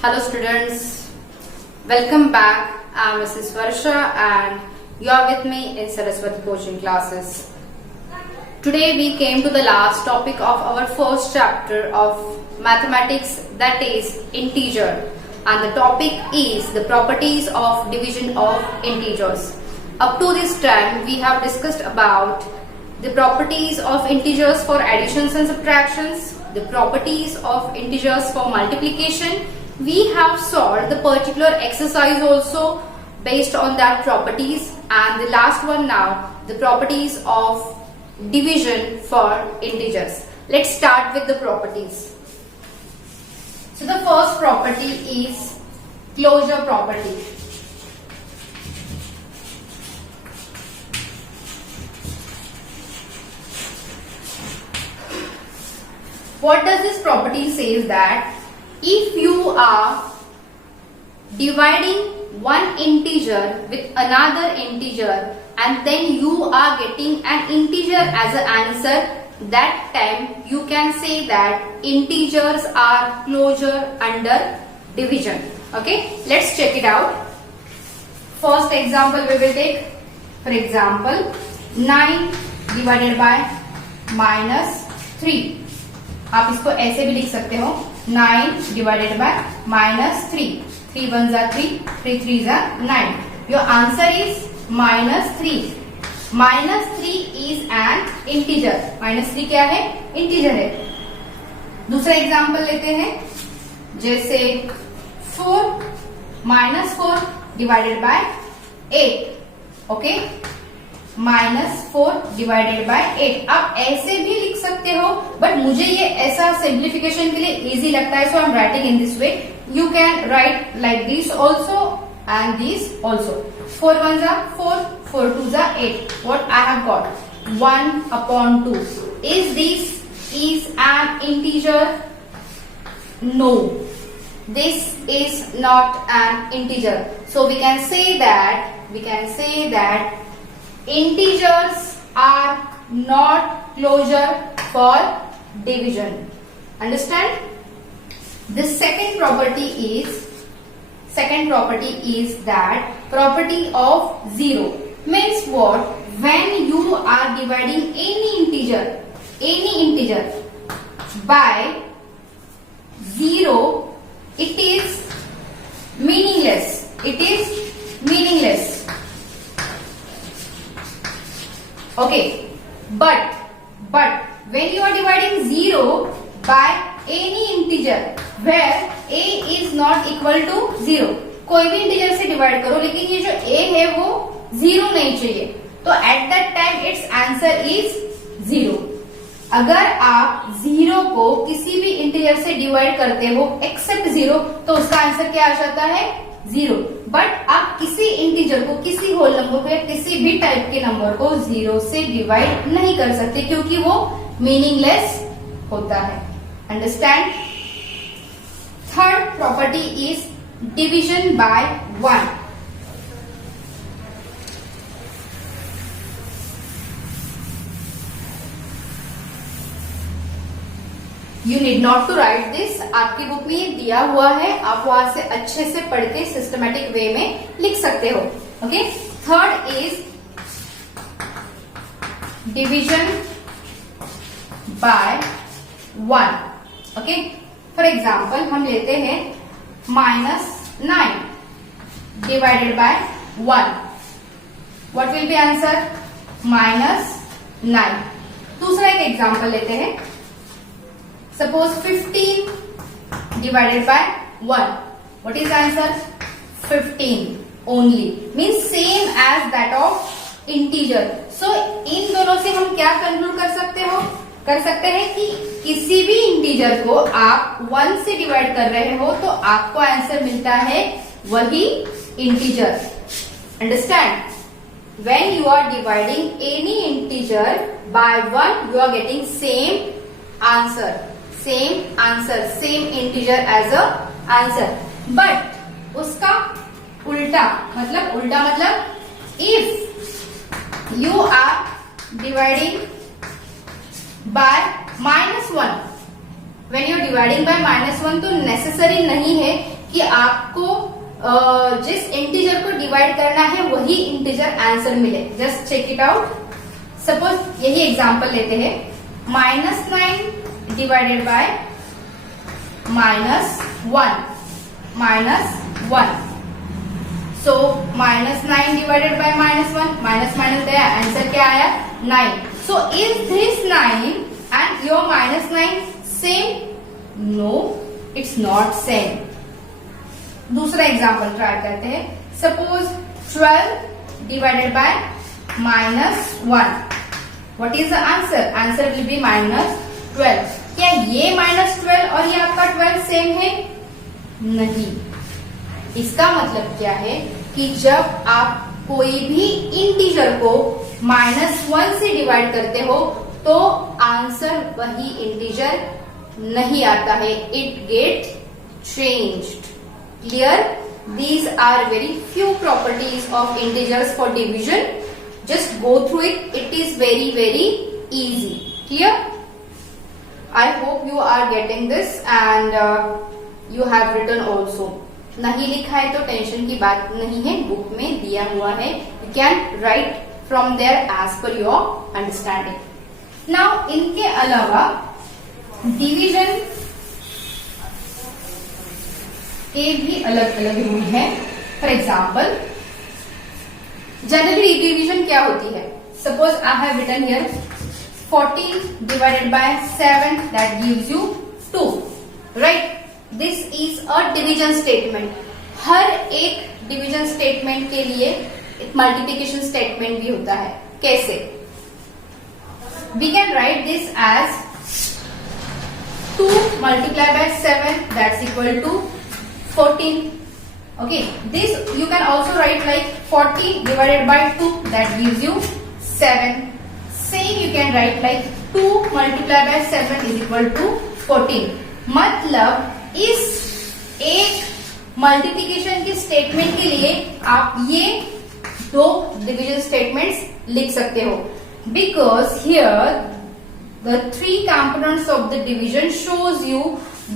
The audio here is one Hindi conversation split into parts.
Hello students, welcome back. I am Mrs. Varsha and you are with me in Saraswati coaching classes. Today we came to the last topic of our first chapter of mathematics, that is integer, and the topic is the properties of division of integers. Up to this time we have discussed about the properties of integers for additions and subtractions, the properties of integers for multiplication. We have solved the particular exercise also based on that properties, and the last one now, the properties of division for integers. Let's start with the properties. So the first property is closure property. What does this property say is that if you are dividing one integer with another integer and then you are getting an integer as an answer, that time you can say that integers are closure under division. Okay, let's check it out. First example we will take. For example, 9 divided by -3. आप इसको ऐसे भी लिख सकते हो, 9 divided by -3. 3 1s are 3, 3 3s are 9. Your answer is -3. -3 is an integer. -3 क्या है? इंटीजर है. दूसरा एग्जांपल लेते हैं, जैसे 4 divided by 8. Okay, -4 divided by 8. आप ऐसे भी लिख सकते हो, बट मुझे ये ऐसा सिंप्लीफिकेशन के लिए इजी लगता है, so I am writing in this way. You can write like this also and this also. 4 1s are 4, 4 2s are 8. What I have got? 1/2. Is this an integer? No, this is not an integer. So we can say that integers are not closure for division. Understand? The second property is that property of zero. Means what? When you are dividing any integer by zero, it is meaningless. Okay, but when you are dividing 0 by any integer where a is not equal to 0, कोई भी इंटीजर से डिवाइड करो, लेकिन ये जो a है वो 0 नहीं चाहिए, तो at that time it's answer is 0. अगर आप 0 को किसी भी इंटीजर से डिवाइड करते हो एक्सेप्ट 0, तो उसका आंसर क्या आ जाता है? 0. बट आप किसी इंटीजर को, किसी होल नंबर को या किसी भी टाइप के नंबर को 0 से डिवाइड नहीं कर सकते, क्योंकि वो मीनिंगलेस होता है. Understand? Third property is division bye 1. You need not to write this. आपकी बुक में ये दिया हुआ है, आप वहां से अच्छे से पढ़ के सिस्टमेटिक वे में लिख सकते हो. Okay, third is division bye 1. Okay, for example हम लेते हैं -9 divided by 1. What will be answer? -9. दूसरा एक एग्जाम्पल लेते हैं. Suppose 15 divided by 1. What is answer? 15 only. Means same as that of integer. So इन दोनों से हम क्या कंक्लूड कर सकते हैं कि किसी भी इंटीजर को आप 1 से डिवाइड कर रहे हो तो आपको आंसर मिलता है वही integer. Understand? When you are dividing any integer by 1, you are getting same answer, same integer as a answer. But उसका उल्टा मतलब if you are dividing by -1, when you are dividing by -1 तो नेसेसरी नहीं है कि आपको जिस इंटीजर को डिवाइड करना है वही इंटीजर आंसर मिले। Just check it out. Suppose यही एग्जांपल लेते हैं, -9 divided by -1, -1। So -9 divided by -1, minus गया, आंसर क्या आया 9। So is this 9 and your -9 same? No, it's not same. दूसरा एग्जाम्पल ट्राई करते हैं। Suppose 12 divided by -1, what is the answer? Answer will be -12। क्या ये -12 और ये आपका 12 सेम है? नहीं। इसका मतलब क्या है कि जब आप कोई भी इंटीजर को -1 से डिवाइड करते हो तो आंसर वही इंटीजर नहीं आता है, it get changed. Clear? These are very few properties of integers for division. Just go through it. It is very easy. Clear? I hope you are getting this and you have written also. नहीं लिखा है तो टेंशन की बात नहीं है, बुक में दिया हुआ है. You can write from there as per your understanding. Now इनके अलावा डिवीजन के भी अलग अलग रूल है. फॉर एग्जाम्पल जनरली डिवीजन क्या होती है? Suppose I have written here 14 divided by 7 that gives you 2, right? This is a division statement. हर एक डिवीजन स्टेटमेंट के लिए एक मल्टीप्लिकेशन स्टेटमेंट भी होता है. कैसे? We can write this as 2 multiplied by 7 that's equal to 14. Okay, this you can also write like 40 divided by 2 that gives you 7. Same you can write like 2 multiplied by 7 is equal to 14. मतलब इस एक मल्टीप्लिकेशन की स्टेटमेंट के लिए आप ये दो डिवीजन स्टेटमेंट्स लिख सकते हो. Because here the 3 components of the division shows you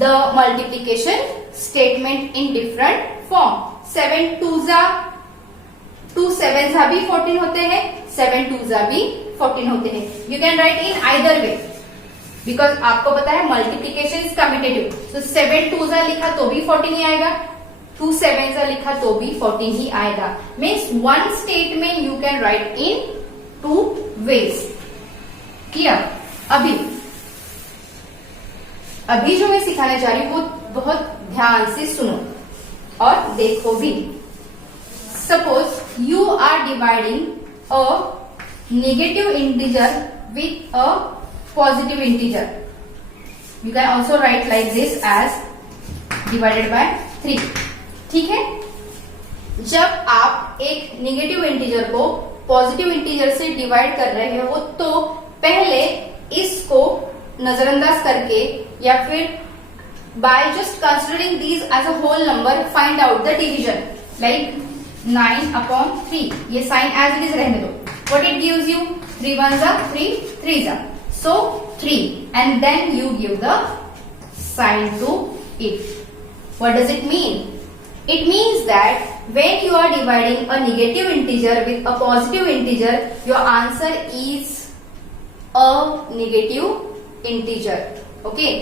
the multiplication statement in different form. 7 2s भी 14 होते हैं, 7 2s भी 14 होते हैं. You can write in either way because आपको पता है multiplication is commutative. So 7 2s लिखा तो भी 14 ही आएगा, 2 7s लिखा तो भी 14 ही आएगा. Means one statement you can write in 2 ways. Clear? अभी जो मैं सिखाने जा रही हूँ वो बहुत ध्यान से सुनो और देखो भी. Suppose you are dividing a negative integer with a positive integer. You can also write like this as divided by 3. ठीक है? जब आप एक नेगेटिव इंटीजर को पॉजिटिव इंटीजर से डिवाइड कर रहे हो तो पहले इसको नजरअंदाज करके या फिर by just considering these as a whole number find out the division. Like 9/3, ये sign as it is रहने दो. What it gives you? 3 1s are 3 3s are. So 3 and then you give the sign to it. What does it mean? It means that when you are dividing a negative integer with a positive integer, your answer is a negative integer. Okay?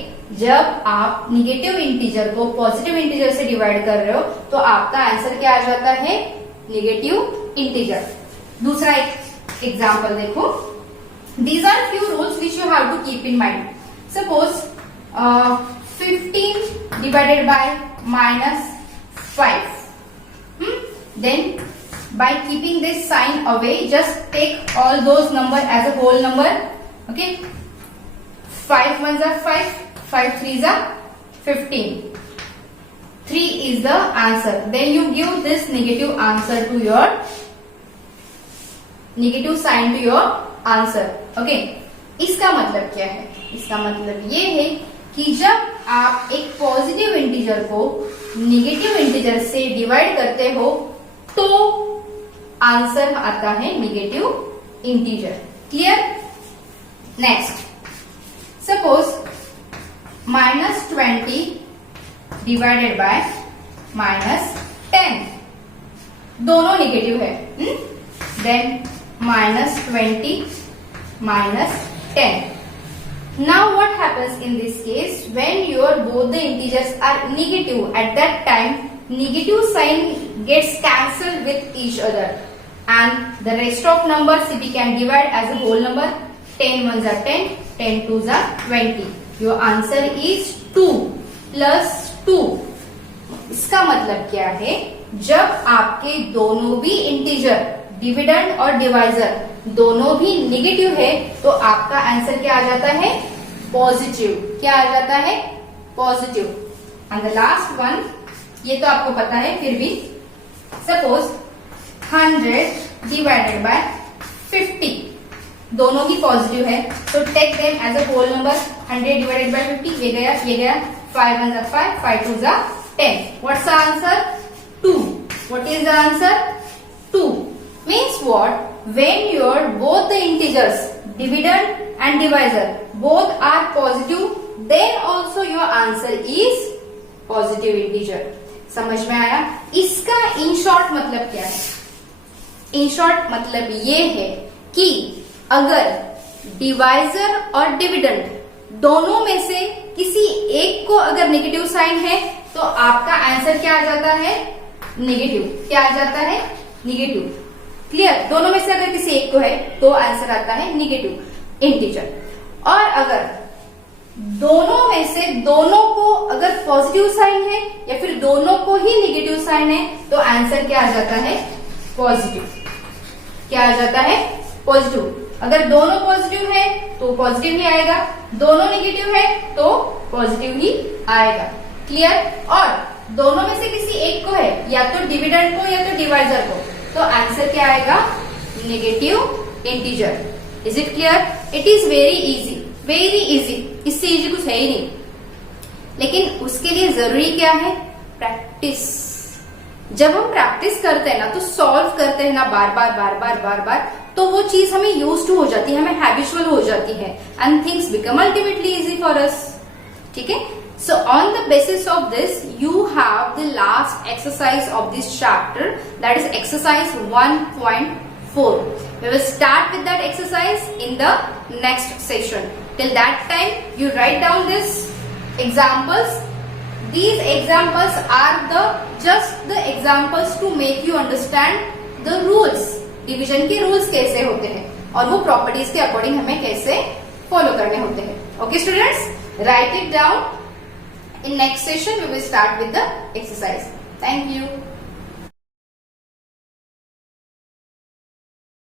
जब आप निगेटिव इंटीजर को पॉजिटिव इंटीजर से डिवाइड कर रहे हो तो आपका आंसर क्या आ जाता है? Negative integer. दूसरा एक एग्जांपल देखो. These are few rules which you have to keep in mind. Suppose 15 divided by -5. Then by keeping this sign away, just take all those number as a whole number. Okay? 5 1s are 5. 5 3s are 15. 3 is the answer. Then you give this negative answer to your negative sign to your answer. Okay? इसका मतलब क्या है? इसका मतलब ये है कि जब आप एक पॉजिटिव इंटीजर को नेगेटिव इंटीजर से डिवाइड करते हो तो आंसर आता है negative integer. Clear? Next, suppose -20 divided by -10, दोनों निगेटिव है. Then -20 -10. Now what happens in this case? When your both the integers are negative, at that time negative sign gets cancelled with each other, and the rest of numbers we can divide as a whole number. 10 ones are 10, 10 twos are 20. Your answer is 2 plus 2. इसका मतलब क्या है? जब आपके दोनों भी इंटीजर, डिविडेंड और डिवाइजर दोनों भी निगेटिव है, तो आपका आंसर क्या आ जाता है? पॉजिटिव. क्या आ जाता है? Positive. And the last one, ये तो आपको पता है, फिर भी सपोज 100 डिवाइडेड बाय 50, दोनों ही पॉजिटिव है, तो take them as a whole number. 100 divided by 50, ये गया ये गया. 5 1 5, 5 2 10. What's the answer? 2. What is the answer? 2. Means what? When your both the integers, dividend and divisor, both are positive, then also your answer is positive integer. समझ में आया? इसका इन शॉर्ट मतलब क्या है? इन शॉर्ट मतलब ये है कि अगर डिवाइजर और डिविडेंड दोनों में से किसी एक को अगर नेगेटिव साइन है, तो आपका आंसर क्या आ जाता है? नेगेटिव. क्या आ जाता है? नेगेटिव. क्लियर? दोनों में से अगर किसी एक को है तो आंसर आता है नेगेटिव इंटीजर. और अगर दोनों में से दोनों को अगर पॉजिटिव साइन है या फिर दोनों को ही नेगेटिव साइन है, तो आंसर क्या आ जाता है? पॉजिटिव. क्या आ जाता है? पॉजिटिव. अगर दोनों पॉजिटिव है तो पॉजिटिव ही आएगा, दोनों नेगेटिव है तो पॉजिटिव ही आएगा. क्लियर? और दोनों में से किसी एक को है, या तो डिविडेंड को या तो डिवाइजर को, तो आंसर क्या आएगा? Negative integer. Is it clear? It is very easy, very easy. इससे इजी कुछ है ही नहीं. लेकिन उसके लिए जरूरी क्या है? प्रैक्टिस. जब हम प्रैक्टिस करते हैं ना, तो सॉल्व करते हैं ना बार बार बार बार बार बार, तो वो चीज हमें यूज्ड टू हो जाती है, हमें हैबिचुअल हो जाती है, and things become ultimately easy for us. ठीक है? So on the basis of this, you have the last exercise of this chapter, that is exercise 1.4. We will start with that exercise in the next session. Till that time, you write down these examples. These examples are just the examples to make you understand the rules. Division के rules कैसे होते हैं और वो properties के according हमें कैसे follow करने होते हैं. Okay students, write it down. In next session, we will start with the exercise. Thank you.